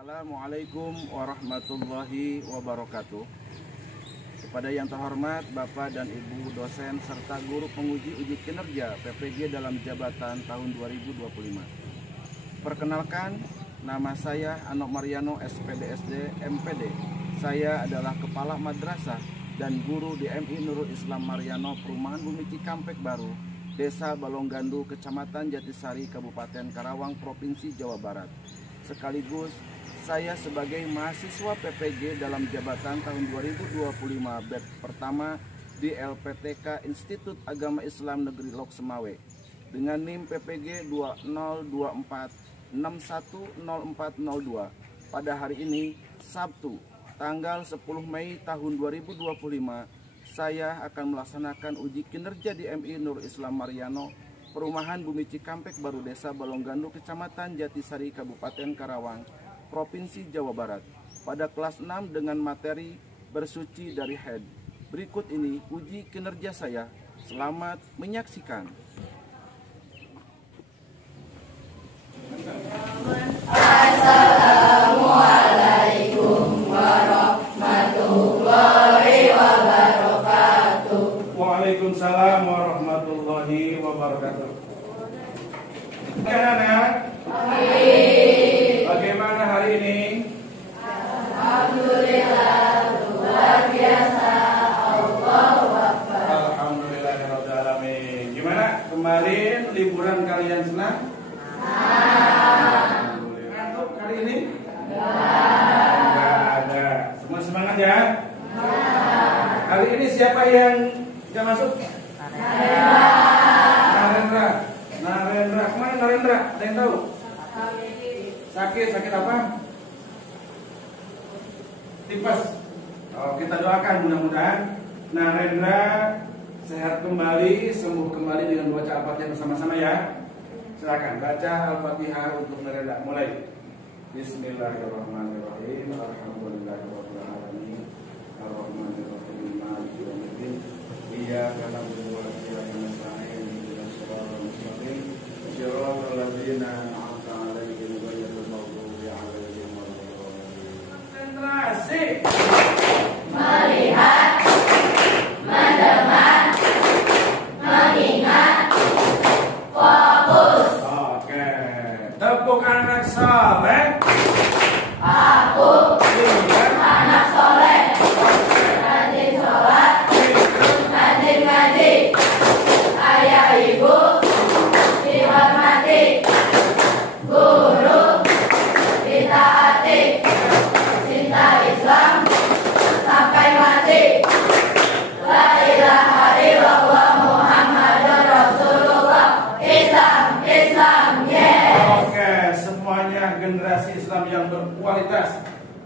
Assalamualaikum warahmatullahi wabarakatuh. Kepada yang terhormat Bapak dan Ibu dosen serta guru penguji uji kinerja PPG dalam jabatan tahun 2025. Perkenalkan, nama saya Anok Mariano SPDSD MPD. Saya adalah Kepala Madrasah dan guru di MI Nurul Islam Mariano Perumahan Bumi Cikampek Baru, Desa Balonggandu, Kecamatan Jatisari, Kabupaten Karawang, Provinsi Jawa Barat. Sekaligus saya sebagai mahasiswa PPG dalam jabatan tahun 2025 batch pertama di LPTK Institut Agama Islam Negeri Lok Semawe dengan NIM PPG 2024610402. Pada hari ini Sabtu tanggal 10 Mei tahun 2025 saya akan melaksanakan uji kinerja di MI Nurul Islam Mariano Perumahan Bumi Cikampek Baru, Desa Balonggandu, Kecamatan Jatisari, Kabupaten Karawang, Provinsi Jawa Barat pada kelas 6 dengan materi bersuci dari haid. Berikut ini uji kinerja saya. Selamat menyaksikan. Assalamualaikum warahmatullahi wabarakatuh. Waalaikumsalam warahmatullahi wabarakatuh. Anak-anak, bagaimana hari ini? Alhamdulillah, luar biasa. Allahu Akbar. Alhamdulillahirabbil alamin. Gimana kemarin liburan kalian senang? Alhamdulillah. Ngantuk hari ini? Enggak ada. Semua semangat ya? Hari ini siapa yang nggak masuk? Narendra. Kemana Narendra? Ada yang tahu? Sakit apa? Tipes. Oh, kita doakan mudah-mudahan Narendra sehat kembali, sembuh kembali dengan baca Al-Fatihah bersama-sama ya. Silakan baca Al-Fatihah untuk Narendra. Mulai. Bismillahirrahmanirrahim. Alhamdulillahirabbil alamin. Arrahmanirrahim. Maliki yaumiddin. Iyyaka na'budu wa iyyaka nasta'in. Ihdinas siratal mustaqim. Shiratal ladzina an'amta 'alaihim ghairil maghdubi 'alaihim waladdallin. Konsentrasi. Melihat, mendengar, mengingat, fokus. Oke. Tepuk anak soleh. Aku anak soleh, rajin sholat, rajin ngaji. Ayah ibu dihormati, guru ditaati, cinta Islam sampai mati. La ilaha illallah Muhammadur Rasulullah. Islam, yes. Oke, semuanya generasi Islam yang berkualitas.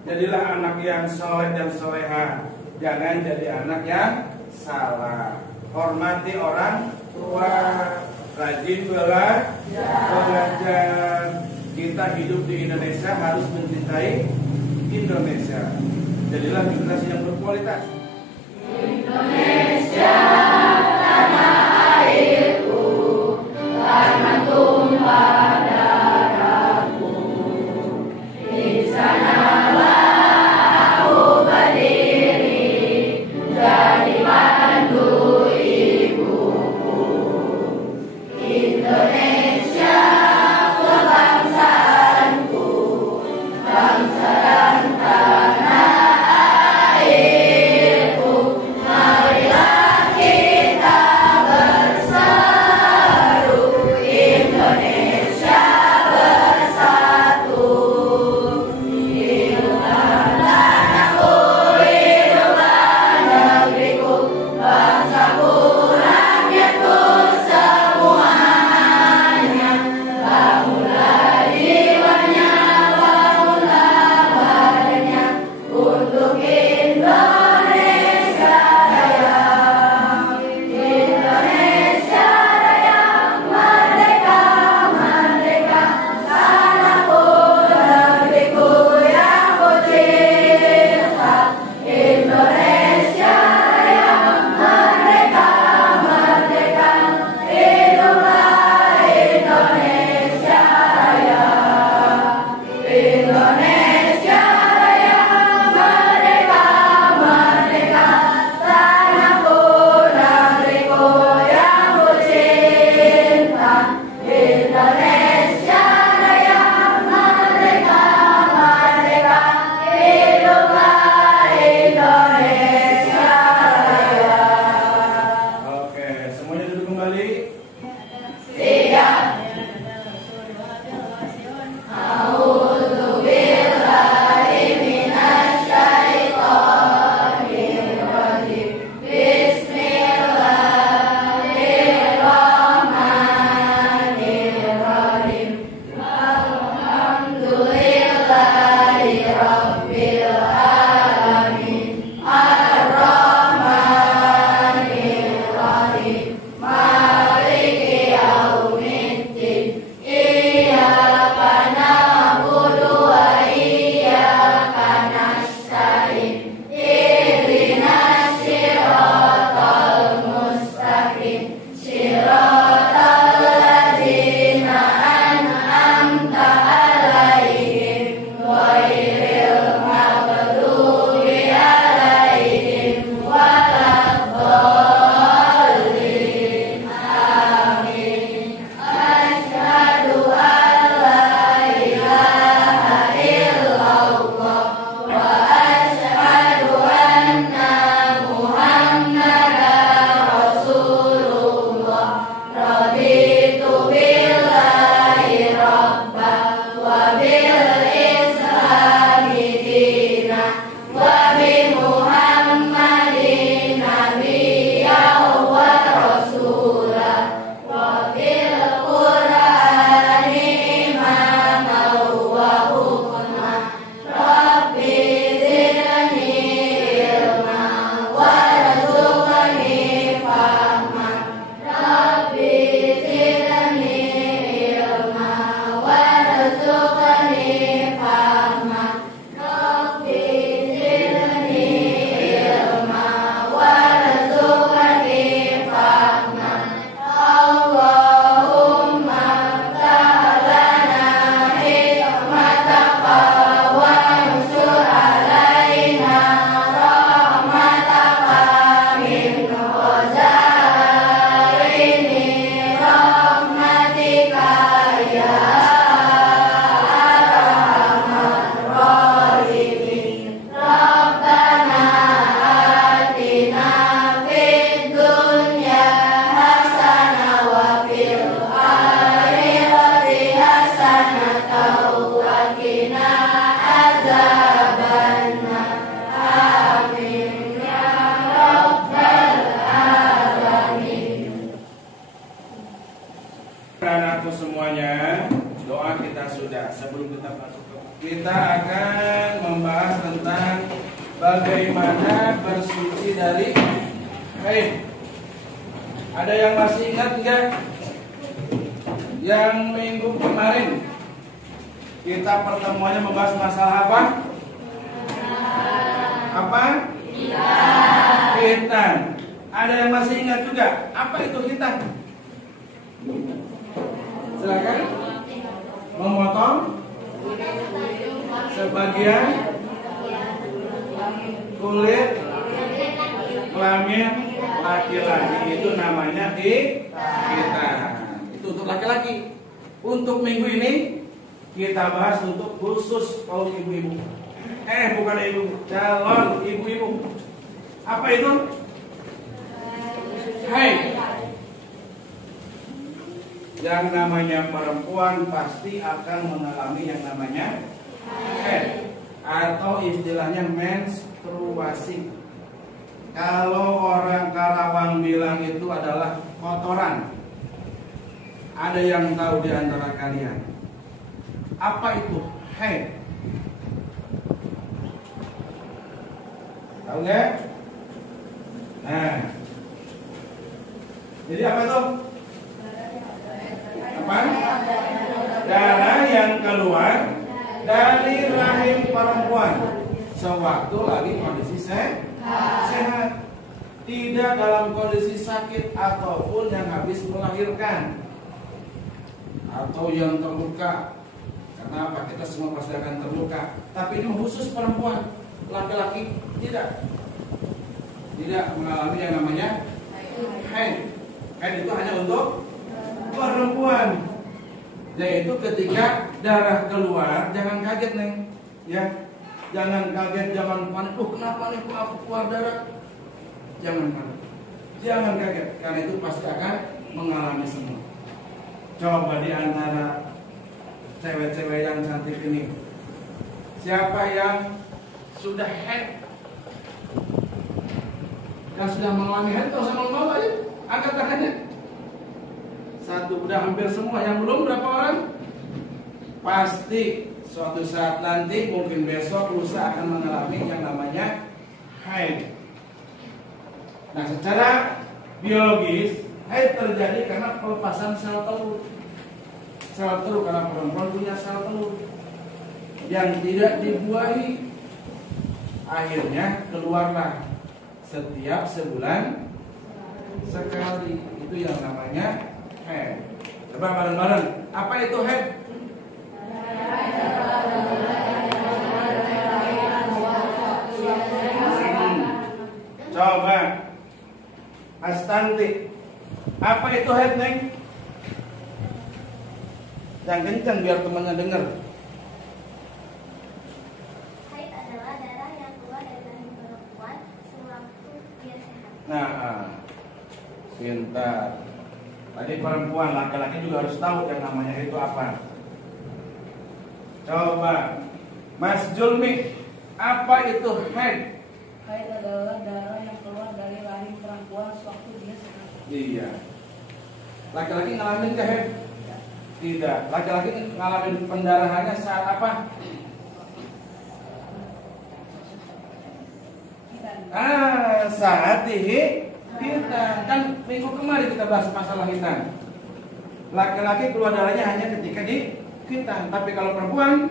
Jadilah anak yang soleh dan soleha. Jangan jadi anak yang salah. Hormati orang tua. Rajin belajar. Kita hidup di Indonesia harus mencintai Indonesia. Jadilah generasi yang berkualitas. Indonesia tanah airku, tanah tumpah darahku. Di sanalah aku berdiri, jadi mandu ibuku. Indonesia kebangsaanku, bangsa dan tanah air. semuanya, doa kita sudah. Sebelum kita masuk, kita akan membahas tentang bagaimana bersuci dari haid. Ada yang masih ingat enggak? Yang minggu kemarin kita pertemuannya membahas masalah apa? Apa? Khitan. Ada yang masih ingat juga? Apa itu khitan? Silakan. Memotong sebagian kulit kelamin laki-laki, itu namanya khitan. Itu untuk laki-laki. Untuk minggu ini kita bahas untuk khusus kaum ibu-ibu. Bukan ibu, calon ibu-ibu. Apa itu? Haid. Yang namanya perempuan pasti akan mengalami yang namanya haid, atau istilahnya menstruasi. Kalau orang Karawang bilang itu adalah kotoran. Ada yang tahu di antara kalian apa itu haid? Tahu nggak? Nah, jadi apa itu? Apa? Darah yang keluar dari rahim perempuan sewaktu lagi kondisi sehat, tidak dalam kondisi sakit ataupun yang habis melahirkan atau yang terluka. Karena apa? Kita semua pasti akan terluka. Tapi ini khusus perempuan, laki-laki tidak mengalami yang namanya haid. Haid itu hanya untuk perempuan. Yaitu ketika darah keluar, jangan kaget neng, ya, jangan kaget, jangan panik. Kenapa nih kok aku keluar darah? Jangan panik, jangan kaget, karena itu pasti akan mengalami semua. Coba di antara cewek-cewek yang cantik ini, siapa yang sudah haid? Yang sudah mengalami haid, kalau sama mau aja, angkat tangannya. Satu, udah hampir semua. Yang belum berapa orang? Pasti suatu saat nanti, mungkin besok, lusa akan mengalami yang namanya haid. Nah, secara biologis haid terjadi karena pelepasan sel telur. Sel telur, karena perempuan punya sel telur yang tidak dibuahi. Akhirnya keluarlah setiap sebulan sekali. Itu yang namanya haid. Coba bareng-bareng. Apa itu haid? Coba Astanti, apa itu haid, Neng? Yang kencang biar temannya dengar. Haid adalah darah yang keluar dari rahim perempuan sewaktu dia sehat. Nah, pintar. Tadi perempuan, laki-laki juga harus tahu yang namanya itu apa. Coba Mas Julmi, apa itu haid? Haid adalah darah yang keluar dari rahim perempuan sewaktu dia sehat. Iya. Laki-laki ngalamin ke haid? Tidak. Laki-laki ngalamin pendarahannya saat apa? Saat hitan. Kan minggu kemarin kita bahas masalah hitan. Laki-laki keluar darahnya hanya ketika di hitan. Tapi kalau perempuan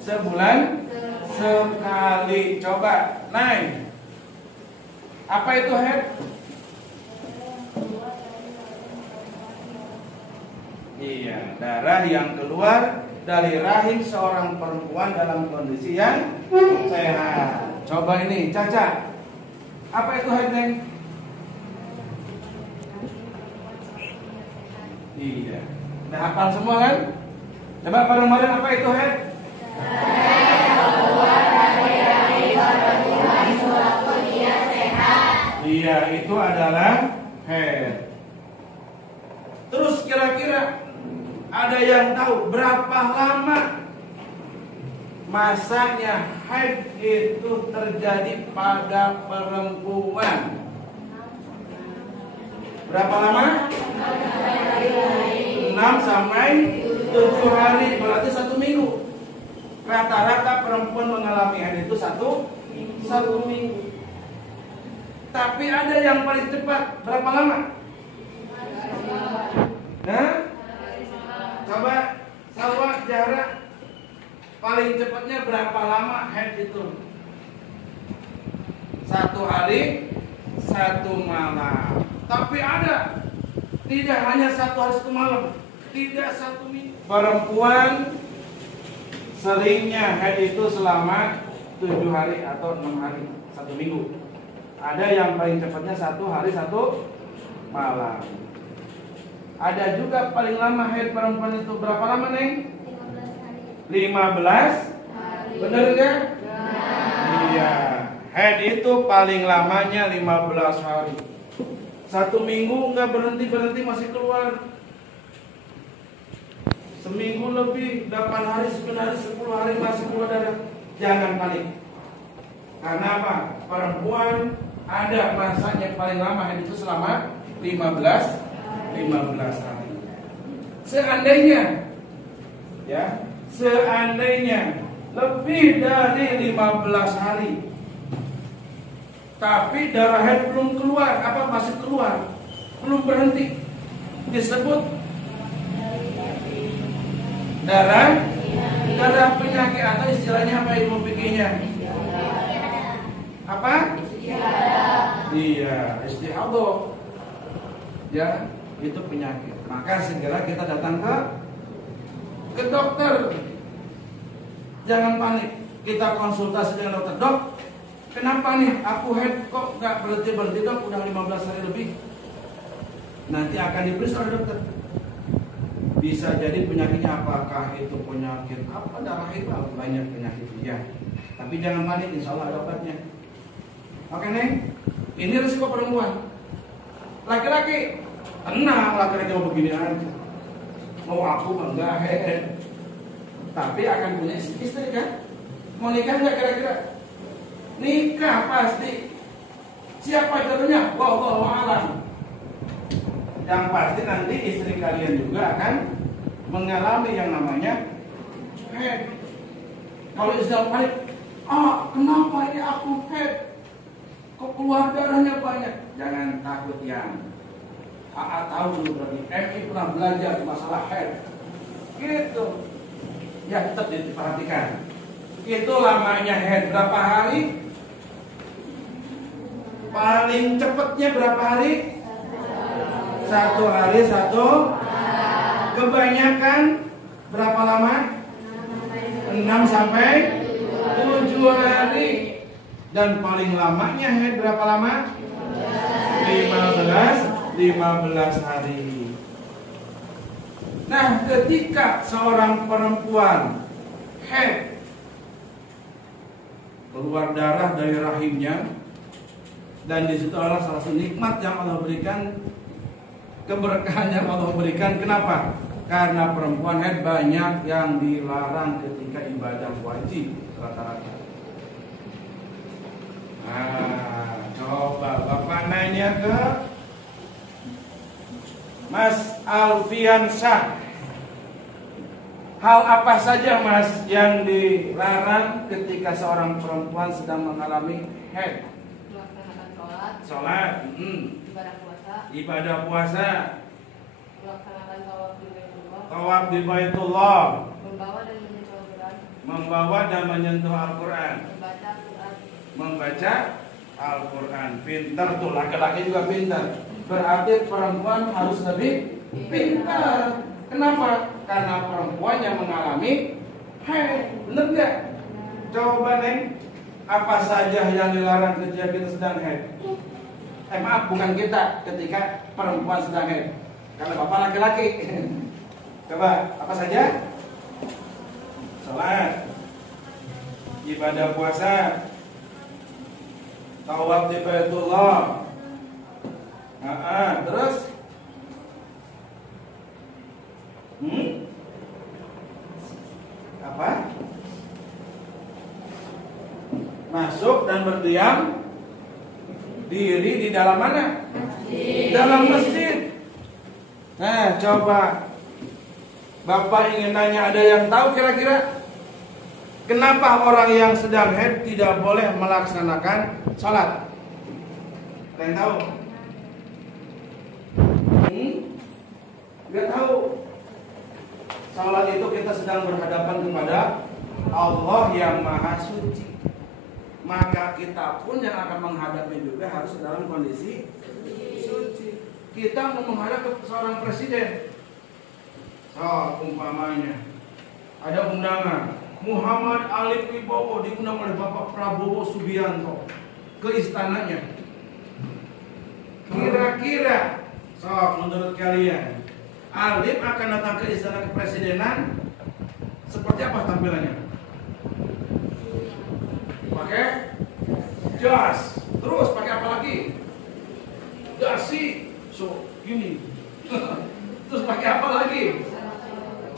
sebulan sekali. Coba naik. Apa itu haid? Iya, darah yang keluar dari rahim seorang perempuan dalam kondisi yang sehat. Coba ini, Caca. Apa itu haid, Neng? Iya. Udah hafal semua kan? Coba bareng-bareng, apa itu haid? Iya, itu adalah haid. Terus kira-kira ada yang tahu berapa lama masanya haid itu terjadi pada perempuan? Berapa lama? 6 sampai 7 hari berarti 1 minggu. Rata-rata perempuan mengalami haid itu satu minggu. Tapi ada yang paling cepat, berapa lama? Nah, coba Salwa, Zahra, paling cepatnya berapa lama haid itu? 1 hari 1 malam. Tapi ada, tidak hanya 1 hari 1 malam, tidak 1 minggu. Perempuan seringnya haid itu selama 7 hari atau 6 hari 1 minggu. Ada yang paling cepatnya 1 hari 1 malam. Ada juga paling lama haid perempuan itu berapa lama, Neng? 15 hari. Bener gak? Iya. Haid itu paling lamanya 15 hari. 1 minggu nggak berhenti masih keluar. Seminggu lebih, 8 hari, 9 hari, 10 hari masih keluar darah. Jangan panik. Karena apa? Perempuan ada masanya paling lama haid itu selama 15 hari. Seandainya lebih dari 15 hari tapi darah haid belum keluar, masih keluar, belum berhenti, disebut darah penyakit atau istilahnya apa ilmu fikihnya? Apa? Iya, istihadah. Ya, itu penyakit. Maka segera kita datang ke dokter. Jangan panik. Kita konsultasi dengan dokter. Dok, kenapa nih aku haid kok nggak berhenti dok? Udah 15 hari lebih. Nanti akan diperiksa oleh dokter. Bisa jadi penyakitnya apakah itu penyakit apa darah itu banyak penyakit ya. Tapi jangan panik, insya Allah ada obatnya. Oke Neng, ini risiko perempuan. Laki-laki tenang, laki-laki mau begini aja. Mau aku enggak haid. Tapi akan punya istri kan? Mau nikah nggak kira-kira? Nikah pasti. Siapa jodohnya? Wallahu a'lam. Yang pasti nanti istri kalian juga akan mengalami yang namanya haid. Kalau istri panik, kenapa ini aku haid? Kok keluar darahnya banyak? Jangan takut yang tahu dulu berarti. MI pernah belajar masalah haid. Gitu. Ya tetap diperhatikan. Itu lamanya haid berapa hari? Paling cepatnya berapa hari? 1 hari 1. Kebanyakan berapa lama? 6 sampai 7 hari. Dan paling lamanya haid berapa lama? 15 hari. Nah, ketika seorang perempuan haid, keluar darah dari rahimnya, dan di situ adalah salah satu nikmat yang Allah berikan, keberkahan yang Allah berikan. Kenapa? Karena perempuan haid banyak yang dilarang ketika ibadah wajib rata-rata. Nah, coba Bapak nanya ke Mas Alfian Syah. Hal apa saja Mas yang dilarang ketika seorang perempuan sedang mengalami haid? Melaksanakan sholat, ibadah puasa, melaksanakan tawaf di Baitullah, membawa dan menyentuh Al-Quran, membaca Al-Quran. Pintar tuh, laki-laki juga pintar. Berarti perempuan harus lebih pintar. Kenapa? Karena perempuan yang mengalami haid. Bener gak? Coba Neng, apa saja yang dilarang ketika kita sedang haid? Maaf, bukan kita, ketika perempuan sedang haid. Karena bapak laki-laki. Coba, apa saja? Salat, ibadah puasa, tawaf di Baitullah. Terus apa? Masuk dan berdiam diri di dalam mana? Dalam masjid. Nah, coba Bapak ingin tanya, ada yang tahu kira-kira kenapa orang yang sedang haid tidak boleh melaksanakan sholat? Ada yang tahu? Nggak tahu. Sholat itu kita sedang berhadapan kepada Allah yang Maha Suci. Maka kita pun yang akan menghadapnya juga harus dalam kondisi suci. Kita mau menghadap ke seorang presiden. Umpamanya ada undangan Muhammad Alif Wibowo diundang oleh Bapak Prabowo Subianto ke istananya. Kira-kira menurut kalian Alif akan datang ke istana kepresidenan seperti apa tampilannya? Pakai jas, terus pakai apa lagi? Dasi, gini. Terus pakai apa lagi?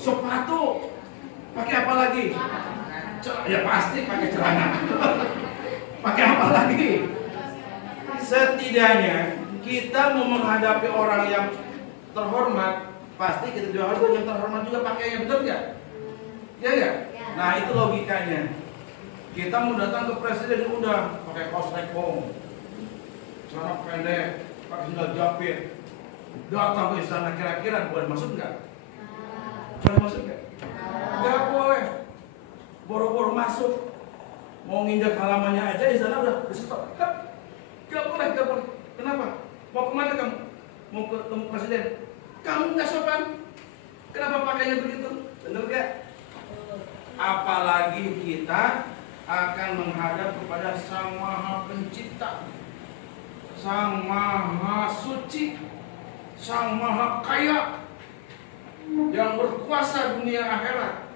Sepatu. Pakai apa lagi? Ya pasti pakai celana. Pakai apa lagi? Setidaknya kita mau menghadapi orang yang terhormat, pasti kita juga harus yang terhormat juga pakainya, betul nggak? Ya nggak? Nah itu logikanya. Kita mau datang ke presiden udah pakai kaos lekong, celana pendek, pakai sandal jepit. Datang ke istana kira-kira boleh masuk nggak? Boleh masuk nggak? Nggak boleh. Boro-boro masuk, mau nginjak halamannya aja istana udah stop. Nggak boleh, nggak boleh. Kenapa? Mau kemana kamu? Mau ketemu presiden? Kamu nggak sopan. Kenapa pakainya begitu? Bener nggak? Apalagi kita akan menghadap kepada Sang Maha Pencipta, Sang Maha Suci, Sang Maha Kaya, yang berkuasa dunia akhirat.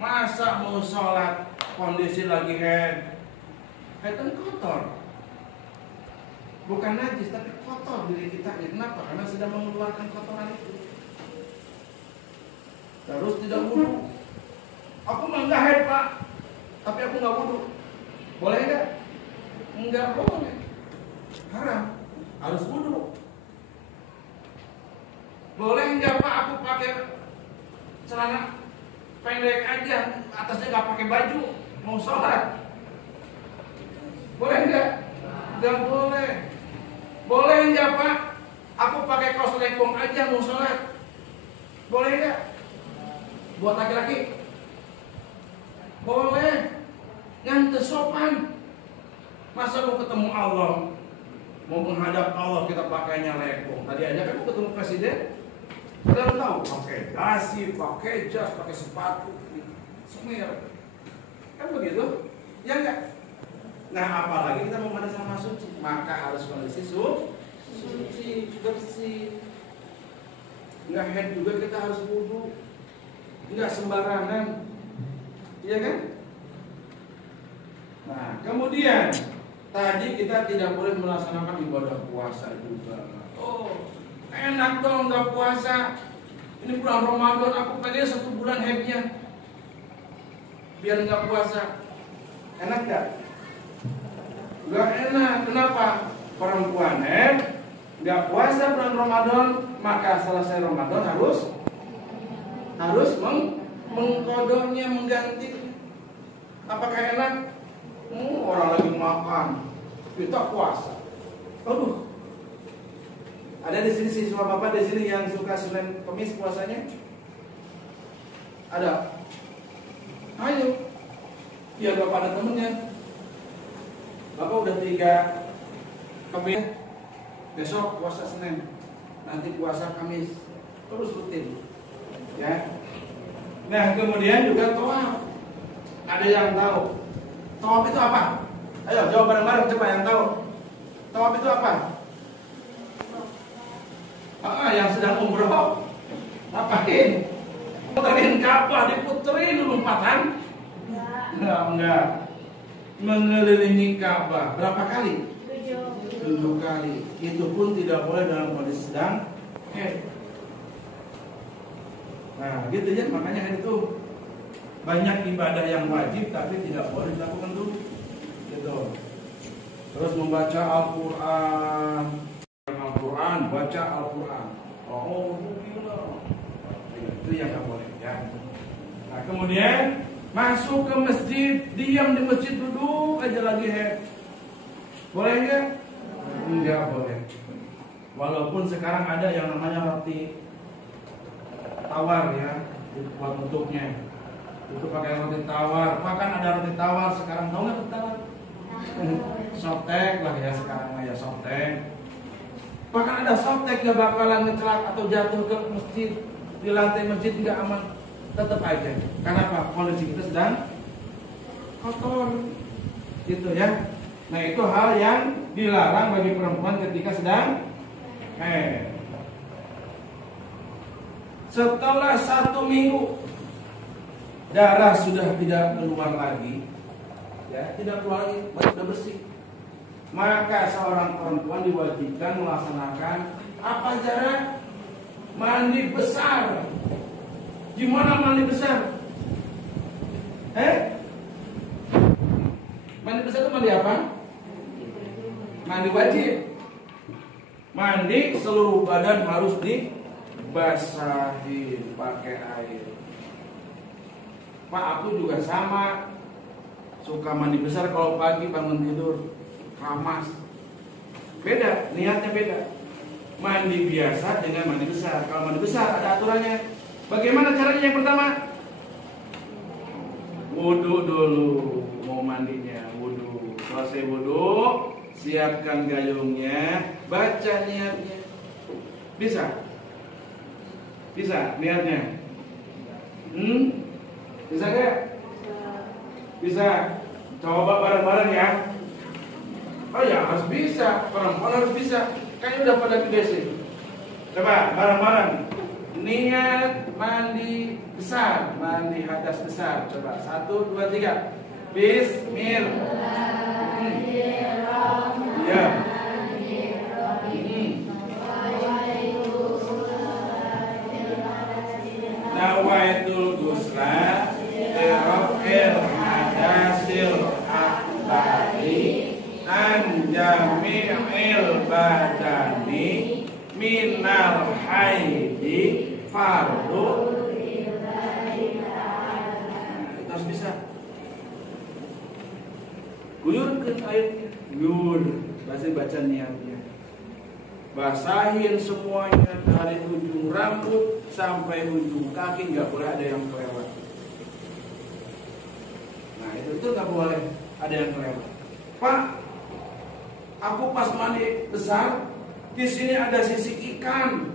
Masa mau sholat kondisi lagi haid kan kotor, bukan najis tapi kotor diri kita. Kenapa? Karena sedang mengeluarkan kotoran itu. Terus tidak wudu. Aku nggak haid Pak, tapi aku nggak wudu. Boleh nggak? Nggak boleh. Haram. Harus wudu. Boleh nggak Pak aku pakai celana pendek aja, atasnya nggak pakai baju, mau sholat? Boleh nggak? Nggak boleh. Boleh nggak Pak aku pakai kaos lekong aja mau sholat? Boleh nggak? Buat laki-laki? Boleh. Yang sopan. Masa mau ketemu Allah, mau menghadap Allah kita pakainya lekong? Tadi aja kan ketemu presiden, kita tahu pakai dasi, pakai jas, pakai sepatu, semir, kan begitu? Ya enggak? Nah apalagi kita mau menghadap sama suci, maka harus kondisi suci, bersih. Enggak haid juga kita harus wudu, enggak sembarangan, iya kan? Nah kemudian tadi kita tidak boleh melaksanakan ibadah puasa juga. Oh, enak dong nggak puasa. Ini bulan Ramadan aku pengen 1 bulan haidnya, biar nggak puasa. Enak nggak? Nggak enak. Kenapa? Perempuan nggak puasa bulan Ramadan, maka selesai Ramadan harus mengkodoknya, mengganti. Apakah enak? Orang lagi makan, kita puasa. Aduh. Ada di sini siswa Bapak di sini yang suka Senin Kamis puasanya? Ada? Ayo. Biar Bapak ada temennya. Bapak udah 3 Kamis, besok puasa Senin, nanti puasa Kamis, terus rutin. Ya. Nah kemudian juga tawaf. Ada yang tahu? Tawaf itu apa? Ayo jawab bareng-bareng coba yang tahu. Tawaf itu apa? Yang sedang umroh ngapain? Puterin Ka'bah, diputerin lompatan? Enggak. Mengelilingi Ka'bah berapa kali? 7 kali. Itu pun tidak boleh dalam kondisi sedang haid. Nah, gitu ya, makanya itu banyak ibadah yang wajib tapi tidak boleh dilakukan dulu. Gitu. Terus membaca Al-Qur'an, baca Al-Qur'an. Oh, gila. Itu yang nggak boleh ya. Nah kemudian masuk ke masjid, diam di masjid, duduk aja lagi head. Boleh nggak? Nggak boleh. Walaupun sekarang ada yang namanya roti tawar ya, buat bentuknya. Itu pakai roti tawar. Bahkan ada roti tawar sekarang, tahu nggak roti tawar? Softtek lah ya sekarang ya, softtek. Bahkan ada softtek gak bakalan ngecelak atau jatuh ke masjid, di lantai masjid nggak aman. Tetap aja. Karena apa? Kondisi kita sedang kotor, gitu ya. Nah itu hal yang dilarang bagi perempuan ketika sedang setelah 1 minggu darah sudah tidak keluar lagi, ya tidak keluar lagi, sudah bersih. Maka seorang perempuan diwajibkan melaksanakan apa jarak? Mandi besar. Gimana mandi besar? Mandi besar itu mandi apa? Mandi wajib. Mandi seluruh badan harus dibasahi pakai air. Pak, aku juga sama. Suka mandi besar kalau pagi bangun tidur ramas. Beda, niatnya beda. Mandi biasa dengan mandi besar. Kalau mandi besar ada aturannya. Bagaimana caranya? Yang pertama, wudu dulu. Mau mandinya wudu. Selesai wudu, siapkan gayungnya, baca niatnya. Bisa? Bisa niatnya? Bisa gak? Bisa. Coba bareng-bareng ya. Oh ya harus bisa, perempuan harus bisa. Kayaknya udah pada gede sih. Coba bareng-bareng. Niat mandi besar, mandi hadas besar. Coba 1, 2, 3. Bismillahirrahmanirrahim. Ya. Nawaitul ghusla liraf'il hadasil akbari an jami'il badani minal haidi fardu. Harus bisa. Guyurkan airnya, guyur, baca niatnya. Basahin semuanya dari ujung rambut sampai ujung kaki, nggak boleh ada yang kelewat. Nah itu nggak boleh ada yang kelewat. Pak, aku pas mandi besar, di sini ada sisik ikan.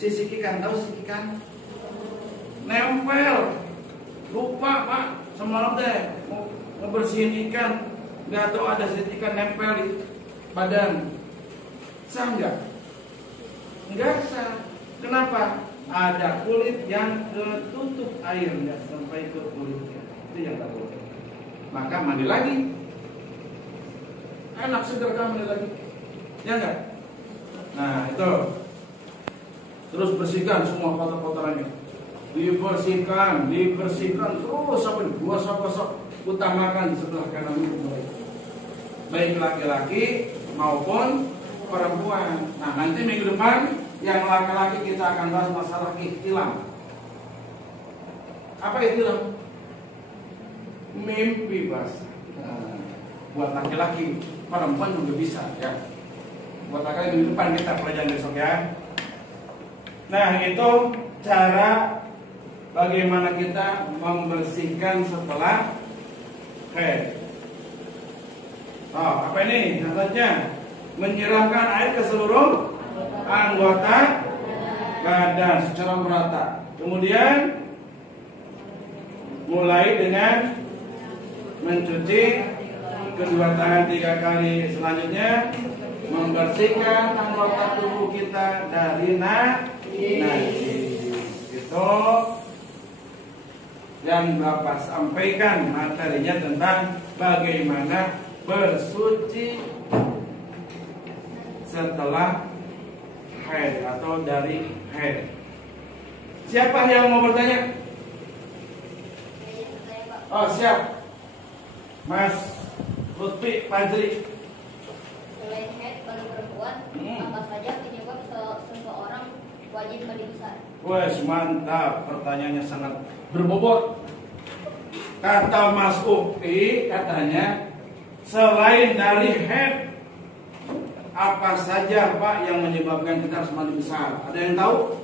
Sisik ikan, tahu sisik ikan? Nempel. Lupa Pak, semalam deh mau ngebersihin ikan, nggak tahu ada sisik ikan nempel di badan. Sah nggak? Nggak sah. Kenapa? Ada kulit yang ketutup air, nggak sampai ke kulitnya. Itu yang tak boleh. Maka mandi lagi. Enak seger kan mandi lagi. Ya nggak? Nah itu. Terus bersihkan semua kotor-kotorannya. Dibersihkan terus sampai gosok-gosok. Utamakan di sebelah kanan itu. Baik laki-laki maupun perempuan. Nah nanti minggu depan yang laki-laki kita akan bahas masalah ihtilam. Apa ihtilam? Mimpi basah. Nah, buat laki-laki, perempuan juga bisa ya. Buat laki-laki minggu depan kita pelajaran besok ya. Nah itu cara bagaimana kita membersihkan setelah haid. Oh, apa ini? Contohnya menyiramkan air ke seluruh anggota badan secara merata. Kemudian mulai dengan mencuci kedua tangan 3 kali. Selanjutnya membersihkan anggota tubuh kita dari najis. Itu yang Bapak sampaikan materinya tentang bagaimana bersuci setelah haid atau dari haid. Siapa yang mau bertanya? Oh siap, Mas Lutfi Fajri. Selain haid pada perempuan, apa saja penyebab seseorang Wajib mandi besar. Wes mantap, pertanyaannya sangat berbobot. Kata Mas Upi katanya selain dari head, apa saja Pak yang menyebabkan kita harus mandi besar? Ada yang tahu?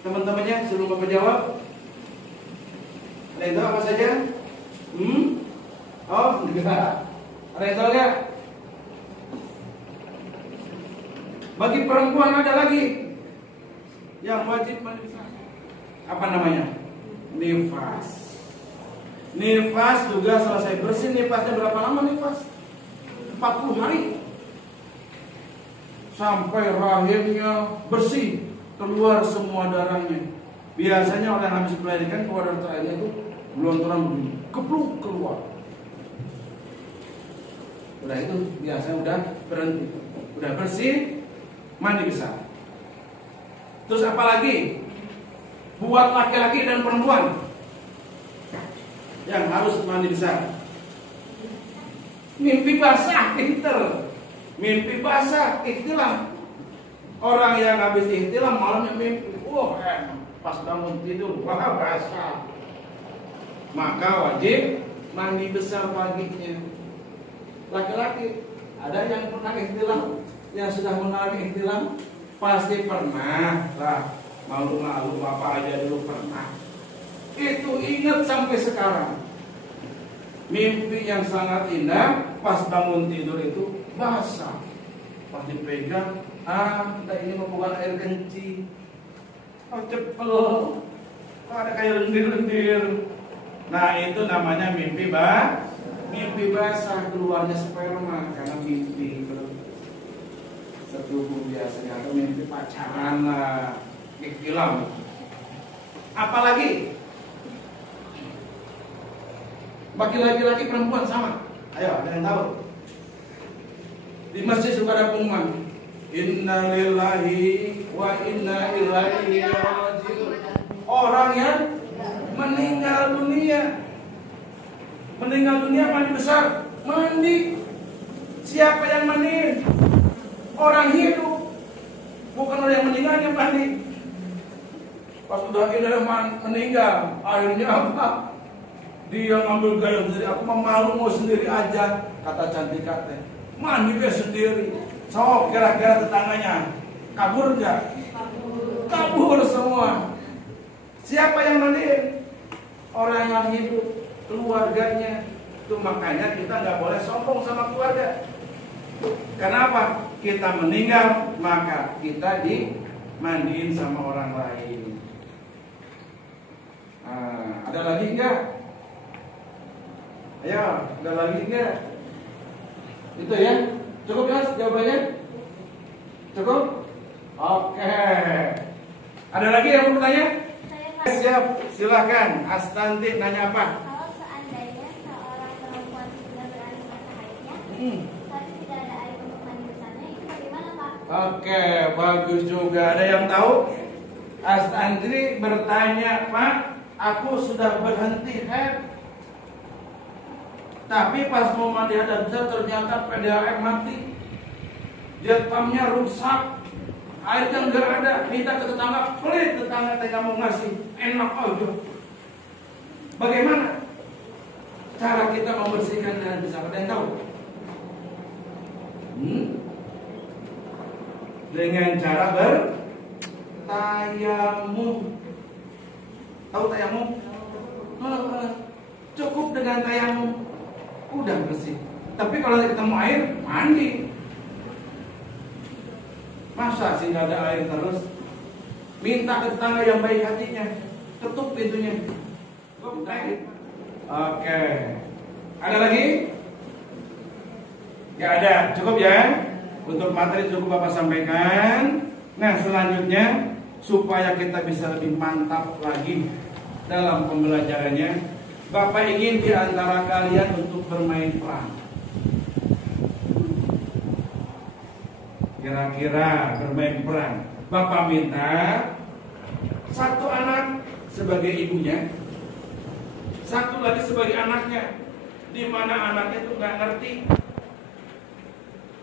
Teman-temannya sebelum Bapak jawab. Ada yang tahu apa saja? Oh, enggak. Ada yang tahu nggak? Bagi perempuan ada lagi yang wajib mandi besar. Apa namanya? Nifas. Nifas juga selesai bersih. Nifasnya berapa lama nifas? 40 hari. Sampai rahimnya bersih, keluar semua darahnya. Biasanya orang yang habis melahirkan keluar darah terakhirnya itu gelontoran begini, kepluk keluar. Udah itu biasanya udah berhenti, udah bersih, mandi besar. Terus apa lagi? Buat laki-laki dan perempuan yang harus mandi besar. Mimpi basah, pinter. Mimpi basah, ikhtilam. Orang yang habis ikhtilam malamnya mimpi, pas bangun tidur, wah basah. Maka wajib mandi besar paginya. Laki-laki, ada yang pernah ikhtilam, yang sudah mengalami ikhtilam, pasti pernah lah. Malu-malu apa aja dulu pernah. Itu ingat sampai sekarang. Mimpi yang sangat indah, pas bangun tidur itu basah. Pas dipegang, kita ini bukan air kencing. Cepel, ada kayak lendir-lendir. Nah itu namanya mimpi basah, keluarnya sperma karena mimpi setubuh biasanya, atau mimpi pacaran lah, ikhtilam. Apalagi bagi laki-laki perempuan sama. Ayo, ada yang tahu? Di masjid suka ada pengumuman, Inna lillahi wa inna ilaihi raji'un. Orang yang meninggal dunia mandi besar, mandi. Siapa yang mandi? Orang hidup, bukan orang yang meninggal yang mandi. Pas sudah meninggal, akhirnya apa? Dia ngambil gaya sendiri. Aku malu mau sendiri aja, kata Cantika teh. Mandi dia sendiri. So kira-kira tetangganya kabur nggak? Kabur semua. Siapa yang mandiin? Orang yang hidup, keluarganya. Itu makanya kita nggak boleh sombong sama keluarga. Kenapa? Kita meninggal, maka kita dimandiin sama orang lain. Ada lagi nggak? Ayo, ada lagi nggak? Itu ya, cukup ya jawabannya? Cukup? Oke. Ada lagi yang mau bertanya? Siap, silakan. Astanti nanya apa? Kalau seandainya seorang perempuan sudah beralih masa haidnya, tapi tidak ada air untuk mandi besarnya, itu bagaimana Pak? Oke, bagus juga. Ada yang tahu? Astanti bertanya, Pak, aku sudah berhenti haid, tapi pas mau mandi haid besar ternyata PDAM mati, jet pumpnya rusak, airnya nggak ada. Minta ke tetangga, pelit, tetangga teh kamu ngasih, enak aja. Bagaimana cara kita membersihkan haid besar? Ada yang tahu? Dengan cara bertayamum. Tahu tayamum? Cukup dengan tayamum, udah bersih. Tapi kalau ketemu air, mandi. Masa sih nggak ada air terus? Minta ke tetangga yang baik hatinya, tutup pintunya. Oke. Ada lagi? Gak ada, cukup ya. Untuk materi cukup Bapak sampaikan. Nah selanjutnya, supaya kita bisa lebih mantap lagi dalam pembelajarannya, Bapak ingin di antara kalian untuk bermain peran. Kira-kira bermain peran. Bapak minta satu anak sebagai ibunya, satu lagi sebagai anaknya. Di mana anaknya itu nggak ngerti.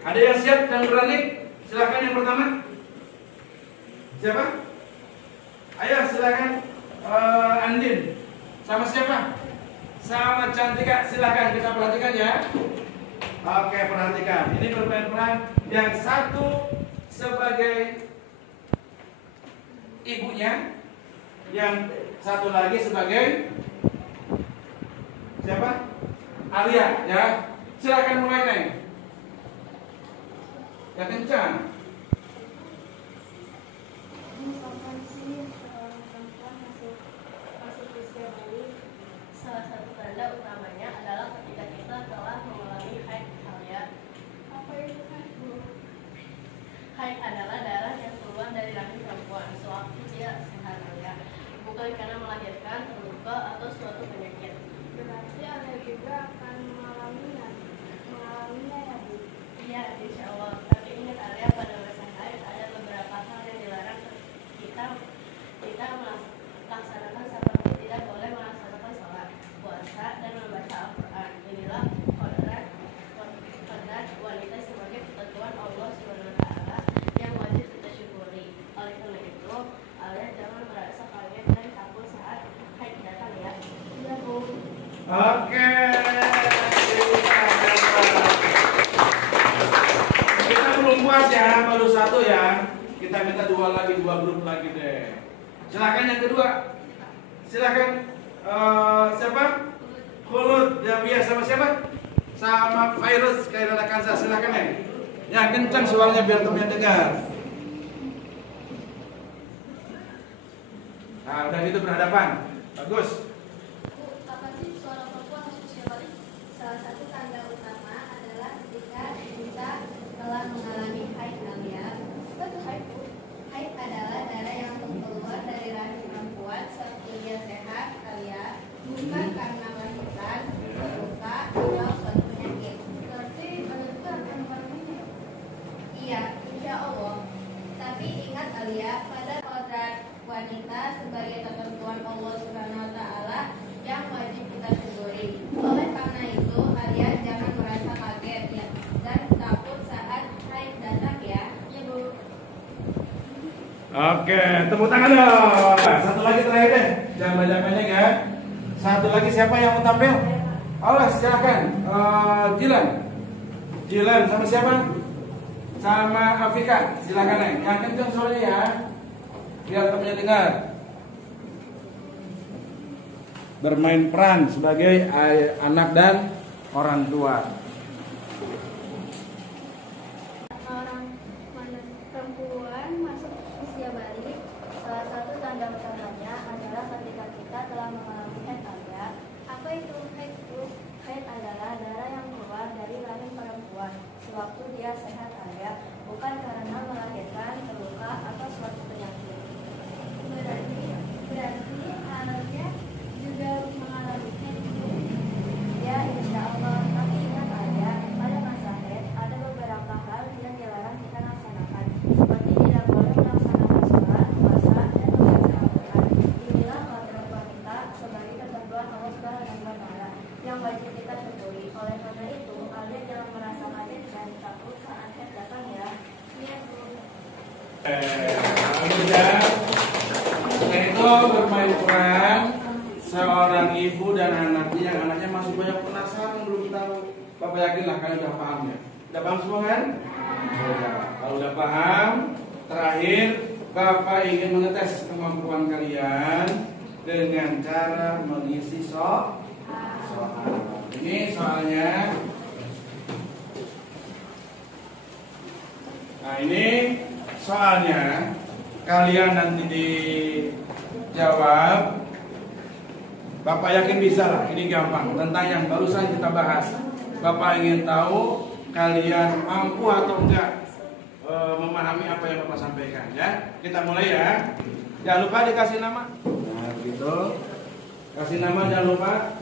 Ada yang siap dan berani? Silakan yang pertama. Siapa? Ayo silakan Andin. Sama siapa? Sama Cantika. Silakan kita perhatikan ya. Oke, perhatikan. Ini bermain peran yang satu sebagai ibunya, yang satu lagi sebagai siapa? Alia ya. Silakan mulai, Neng. Ya kencang. Salah satu tanda utamanya adalah ketika kita telah mengalami haid kalian. Apa itu haid, Bu? Haid adalah darah yang keluar dari rahim perempuan sewaktu dia sehat kalian, bukan karena melahirkan, terluka, atau suatu penyakit. Berarti Anda juga akan mengalaminya ya, Bu? Iya, insya Allah. Tapi ingat area pada masa haid ada beberapa hal yang dilarang kita melaksanakan, seperti tidak boleh melaksanakan sholat, puasa, dan membaca Al-Quran. Inilah kodrat wanita sebagai ketentuan Allah SWT yang wajib kita syukuri. Oleh karena itu, kalian jangan merasa kaget dan takut saat haid datang ya. Iya, Bu. Oke. Kita belum puas ya, baru satu ya. Kita minta dua grup lagi deh. Silakan yang kedua. Silakan siapa? Khulud Jamia sama siapa? Sama Virus Kairana Kansa. Silakan ya. Ya kencang suaranya biar temennya dengar. Nah, udah gitu berhadapan. Bagus. Apa sih suara perempuan harus usia balik? Salah satu tanda utama adalah ketika kita telah mengalami haid kalian. Apa itu haid, Bu? Haid adalah darah yang keluar dari rahim perempuan sewaktu dia sehat kalian, bukan karena melahirkan, terluka, atau suatu penyakit. Berarti Anda juga akan mengalaminya? Iya, insya Allah. Tapi ingat Alia, pada kodrat wanita sebagai ketentuan Allah SWT yang wajib kita syukuri. Oleh karena itu, kalian jangan merasa kaget ya dan takut saat haid datang ya. Ya, Bu. Oke, tepuk tangan dong. Satu lagi terakhir deh, jangan banyak-banyak ya. Satu lagi siapa yang mau tampil? Awas, silakan. Jilan sama siapa? Sama Afika. Silakan Neng. Yang kencang suaranya ya, biar temennya dengar. Bermain peran sebagai anak dan orang tua. Orang perempuan masuk usia balik, salah satu tanda utamanya adalah ketika kita telah mengalami haid kalian. Apa itu haid, Bu? Haid adalah darah yang keluar dari rahim perempuan sewaktu dia sehat kalian, bukan karena melahirkan, terluka, atau suatu penyakit. Berarti Alia juga mengalami haid, Bu? Ya, insya Allah. Tapi ingat Alia, pada masa haid ada beberapa hal yang dilarang kita laksanakan, seperti tidak boleh melaksanakan sholat, puasa, dan membaca Al-Quran. Inilah kodrat wanita sebagai ketentuan Allah SWT yang wajib kita syukuri. Oleh karena itu, Alia jangan merasa kaget dan takut saat haid datang ya. Iya, Bu. Setelah itu bermain peran seorang ibu dan anaknya, yang anaknya masih banyak penasaran, belum tahu. Bapak yakinlah kalian udah paham ya. Udah paham semua kan? Sudah. Kalau udah paham, terakhir Bapak ingin mengetes kemampuan kalian dengan cara mengisi soal. Ini soalnya. Nah ini soalnya, kalian nanti dijawab. Bapak yakin bisa lah, ini gampang. Tentang yang barusan kita bahas, Bapak ingin tahu kalian mampu atau enggak memahami apa yang Bapak sampaikan ya. Kita mulai ya. Jangan lupa dikasih nama. Nah gitu. Kasih nama, jangan lupa.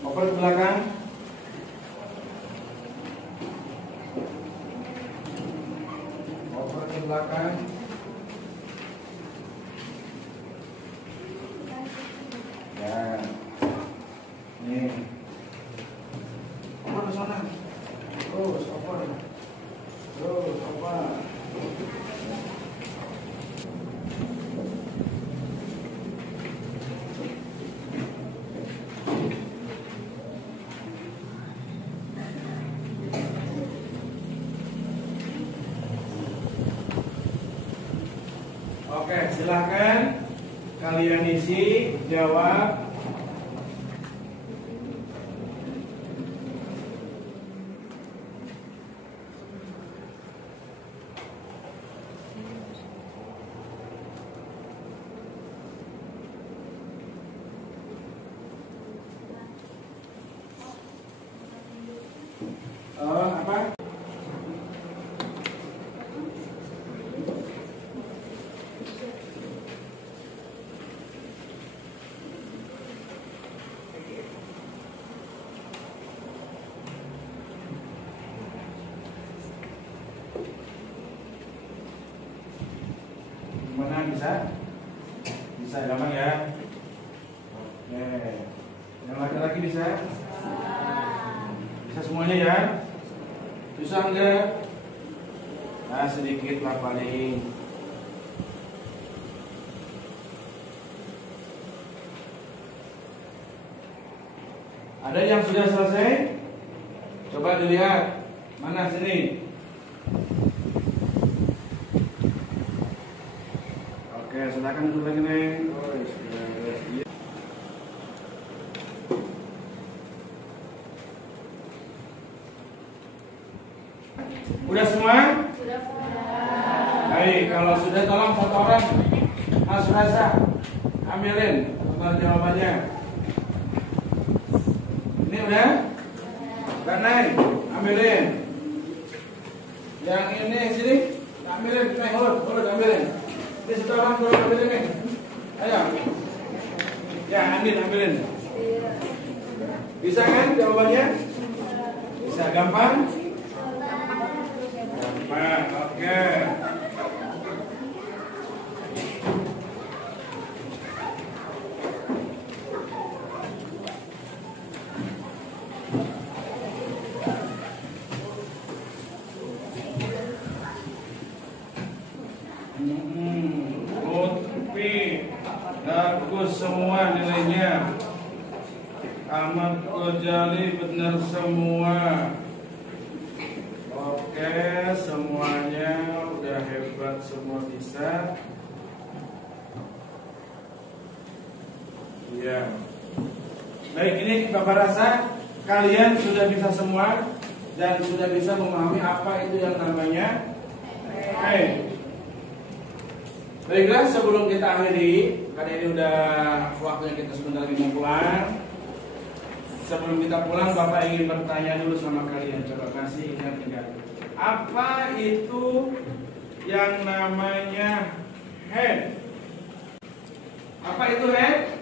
Oper ke belakang. Oper ke belakang. Ya. Nih. Oper ke sana. Terus oper. Terus oper. silahkan kalian isi, jawab. Apa? Gimana, bisa? Bisa, gampang ya? Oke. Yang laki-laki bisa? Bisa semuanya ya? Susah enggak? Nah, sedikit lah paling. Ada yang sudah selesai? Coba dilihat. Mana sini? Oke, silakan duduk lagi, Neng. Udah semua? Sudah. Baik, kalau sudah tolong satu orang Mas Rasa ambilin soal jawabannya. Ini udah? Mbak Neng, ambilin. Yang ini sini, ambilin. Neng, urut ambilin. Ini satu orang tolong ambilin, Neng. Ayo. Ya, ambilin. Bisa kan jawabannya? Bisa, gampang? Gampang, oke. Bagus semua nilainya. Ahmad Ghazali benar semua. Oke, semuanya udah hebat, semua bisa. Iya. Baik, ini Bapak rasa kalian sudah bisa semua dan sudah bisa memahami apa itu yang namanya Hai. Baiklah, sebelum kita akhiri, karena ini udah waktunya kita sebentar lagi mau pulang. Sebelum kita pulang, Bapak ingin bertanya dulu sama kalian. Coba kasih ingat-ingat. Apa itu yang namanya head? Apa itu head?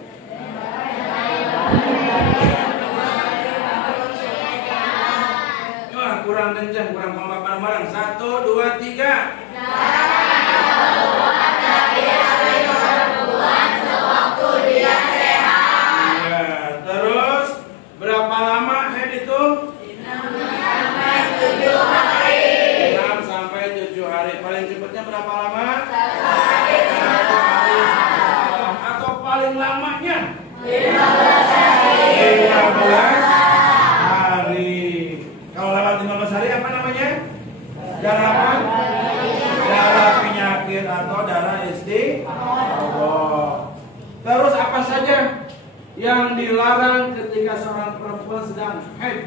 Wah, kurang kencang, kurang kompak bareng-bareng. 1, 2, 3. Berapa lama? 1 hari. Atau paling lamanya? 15 hari. Kalau lewat 15 hari apa namanya? Darah apa? Darah penyakit atau darah istihadah. Terus apa saja yang dilarang ketika seorang perempuan sedang haid?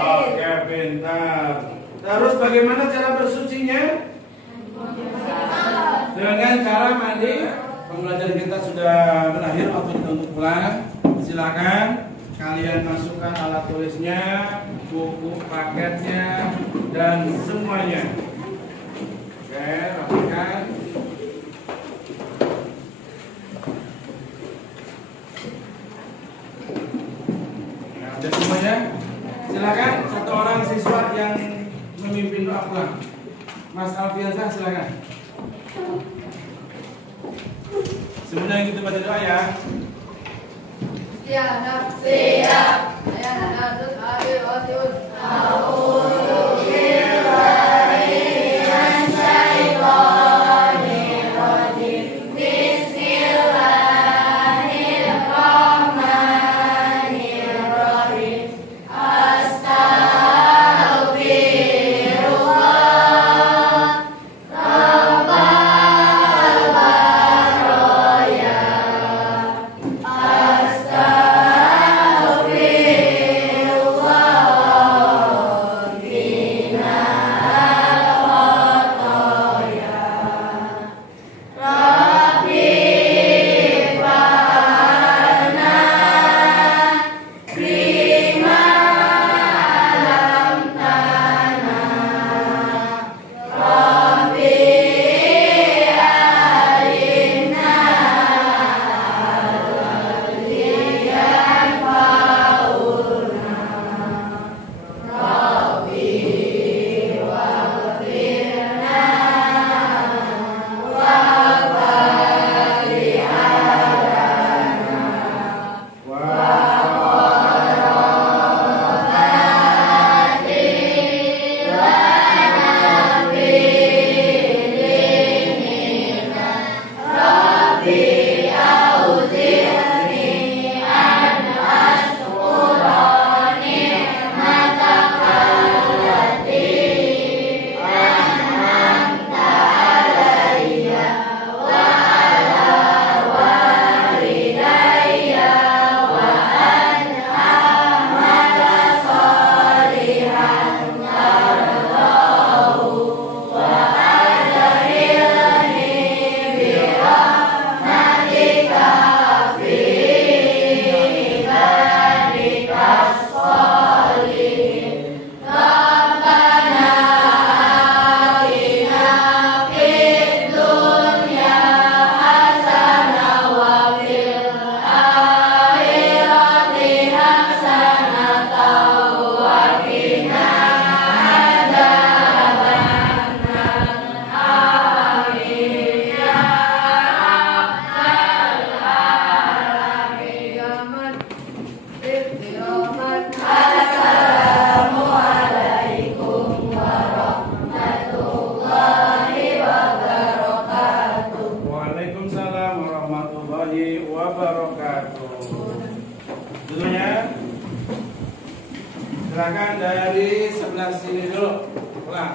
Oke, pintar. Terus bagaimana cara bersucinya? Dengan cara mandi. Pembelajaran kita sudah berakhir, waktu kita untuk pulang. Silakan kalian masukkan alat tulisnya, buku paketnya, dan semuanya. Oke, rapikan. Nah, udah semuanya. Silakan satu orang siswa yang memimpin doa pulang. Mas Alfiansyah, silakan. Sebenarnya kita baca doa ya. Siap. Ya, terus A'udzubillahi minasyaitonir rajim. Silakan dari sebelah sini dulu. Ulang.